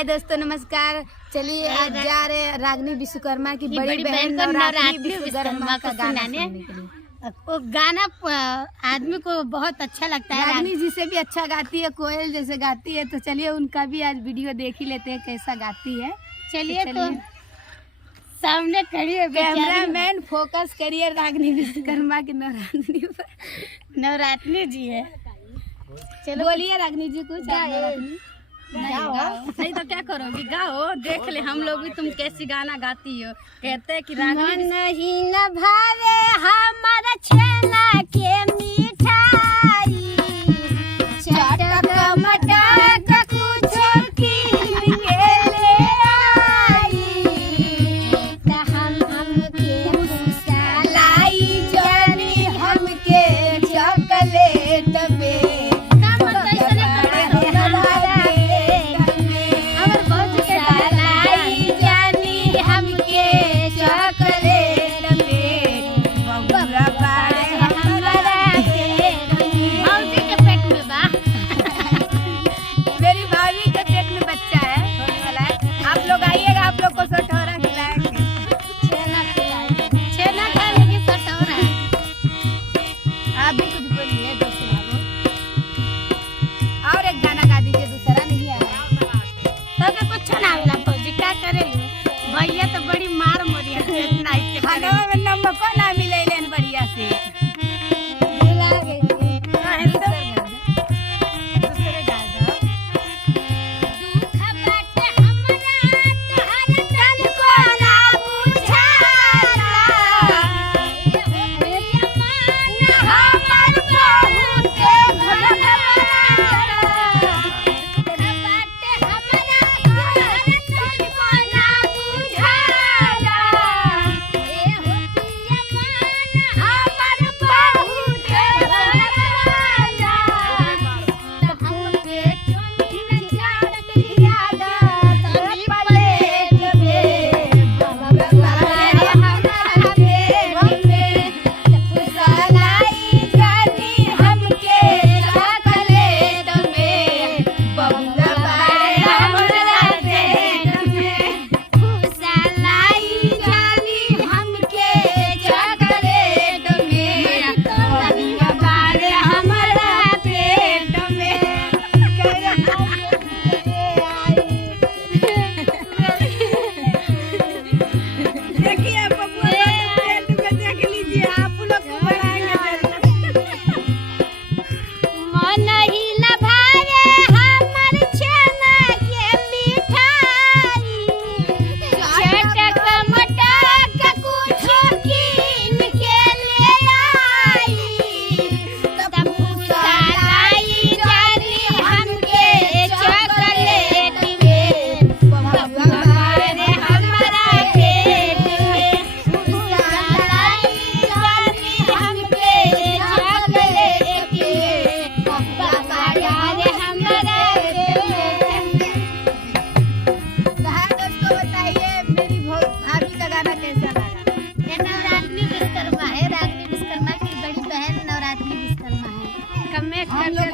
हाय दोस्तों, नमस्कार। चलिए आज जा रहे हैं रागिनी विश्वकर्मा की बड़ी बहन नवरात्रि विश्वकर्मा का गाना सुनने के लिए। वो गाना आदमी को बहुत अच्छा लगता है। रागिनी जी से भी अच्छा गाती है, कोयल जैसे गाती है। तो चलिए उनका भी आज वीडियो देख ही लेते हैं कैसा गाती है। चलिए तो सामने खड़ी है, कैमरामैन फोकस करिए रागिनी विश्वकर्मा की नवरात्रि पर। नवरात्रि जी है। चलो बोलिए रागिनी जी कुछ। नहीं तो क्या करोगी, गाओ, देख ले हम लोग भी तुम कैसी गाना गाती हो। कहते हैं कि रागिनी नहीं न भावे हमारा छेना के मिठाई, चटक मटक कुछ कीन के ले आई, त हमके लाई जानी हमके चॉकलेट में। भैया तो बड़ी मार मोरिया नमको ना मिले बढ़िया से।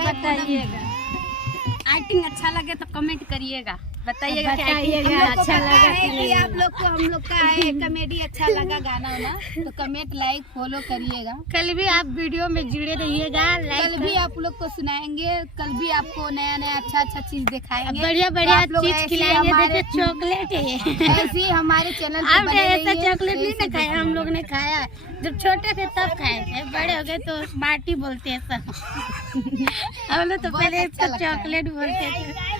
बताइएगा, एक्टिंग अच्छा लगे तो कमेंट करिएगा, बताइएगा कि अच्छा लगा कि आप लोग को हम लोग का कॉमेडी अच्छा लगा गाना वाला, तो कमेंट लाइक फॉलो करिएगा। कल भी आप वीडियो में जुड़े रहिएगा। कल भी आप लोग को सुनाएंगे, कल भी आपको नया नया अच्छा चीज दिखाएंगे, बढ़िया बढ़िया चीज खिलाएंगे। देखिए चॉकलेट है ऐसी हमारे चैनल आप ऐसा चॉकलेट नहीं ना खाया, हम लोग ने खाया जब छोटे थे तब खाए थे, बड़े हो गए तो बाटी बोलते हैं सब। हम लोग तो पहले इसको चॉकलेट बोलते थे।